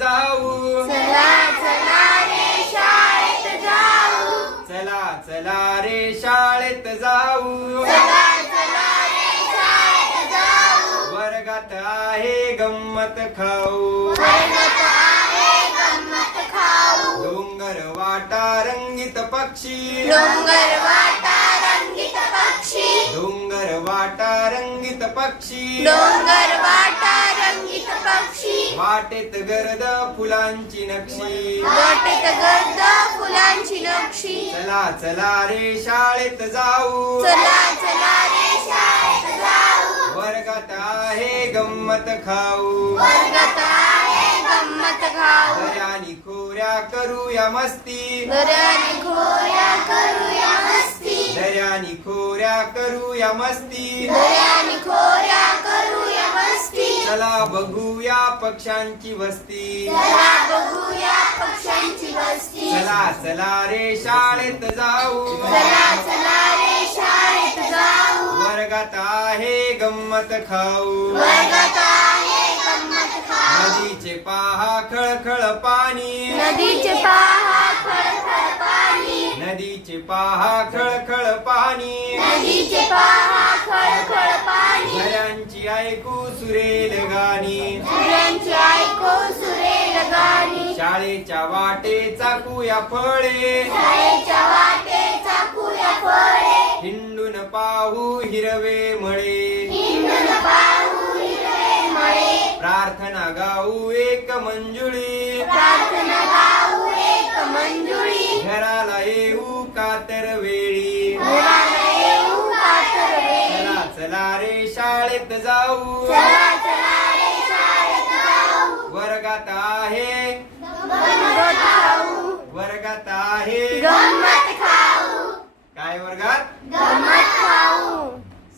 जाऊ. चला चला रे शाळेत जाऊ. चला चला रे शाळेत जाऊ. चला चला रे शाळेत जाऊ. वर्गात आहे गंमत खाऊ. वर्गात आहे गंमत खाऊ. डोंगर वाटा रंगीत पक्षी. डोंगर वाटा रंगीत पक्षी. डोंगर वाटा रंगीत पक्षी. डोंगर वाटा रंगीत पक्षी. वाटेत गर्द फुलांची नक्षी. वाटेत गर्द फुलांची नक्षी. चला चला रे शाळेत जाऊ. चला चला रे शाळेत जाऊ. वर्गात आहे गंमत खाऊ. वर्गात आहे गंमत खाऊ. दर्यानी खोऱ्या करूया मस्ती. दर्यानी खोऱ्या करूया मस्ती. दर्यानी खोऱ्या करूया मस्ती. दर्यानी खोऱ्या करूया मस्ती. चला बघूया पक्ष्यांची वस्ती. चला बघूया पक्ष्यांची वस्ती. चला चला रे शाळेत जाऊ. चला चला रे शाळेत जाऊ. वर्गात आहे गंमत खाऊ. वर्गात आहे गंमत खाऊ. नदीचे पहा खळखळ पाणी. नदीचे पहा खळखळ पाणी. नदीचे पहा खळखळ पाणी. नदीचे पहा खळखळ पाणी. झऱ्यांची ऐकू सुरेल गाणी. झऱ्यांची ऐकू सुरेल गाणी. शाळेच्या वाटे चाकूया फळे. शाळेच्या वाटे चाकूया फळे. हिंडून पाहू हिरवे मळे. हिंडून पाहू हिरवे मळे. प्रार्थना गाऊ एक मंजुळी. प्रार्थना गाऊ एक मंजुळी. घराला येऊ कातर वेळी. घराला येऊ कातर वेळी. चला चला रे शाळेत जाऊ. चला चला रे शाळेत जाऊ. वर्गात आहे गंमत खाऊ. वर्गात आहे गंमत खाऊ. काय वर्गात? गंमत